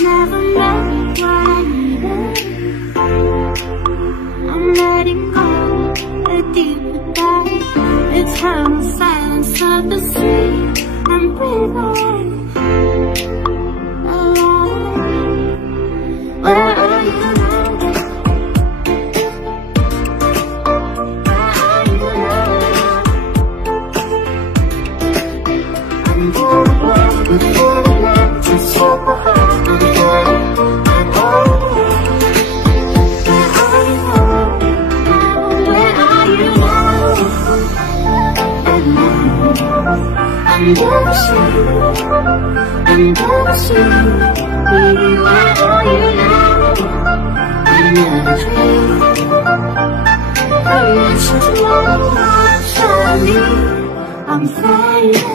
Never meant what I needed. I'm letting go, a deeper dive. Eternal silence of the sea. I'm breathing alive. Where are you now? Where are you now? I'm going back before the night to set my heart. I'm dancing, baby, where are you now? I never dreamed I reached to love, suddenly I'm flying.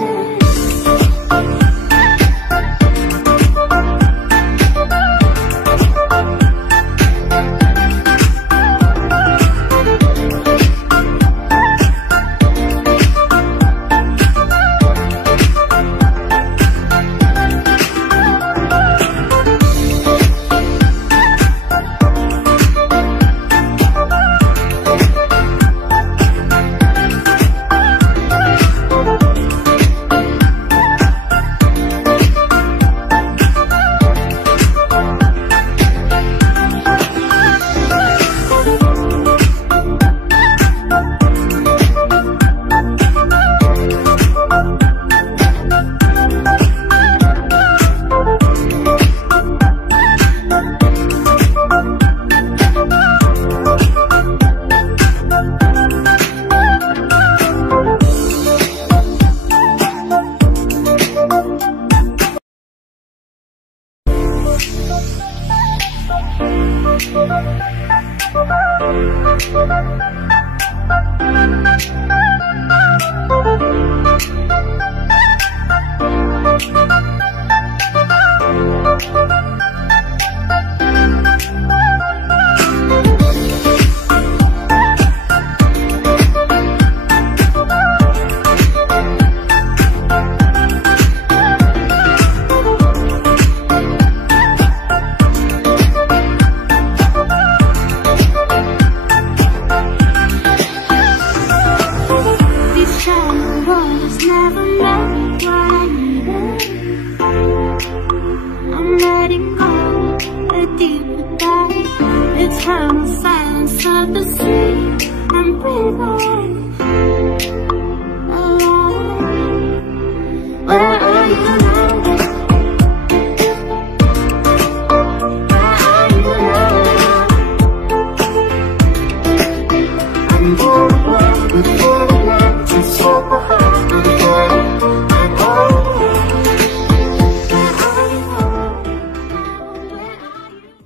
Never meant what I needed. I'm letting go, a deeper dive. Eternal silence of the sea. I'm breathing alive. Where are you now?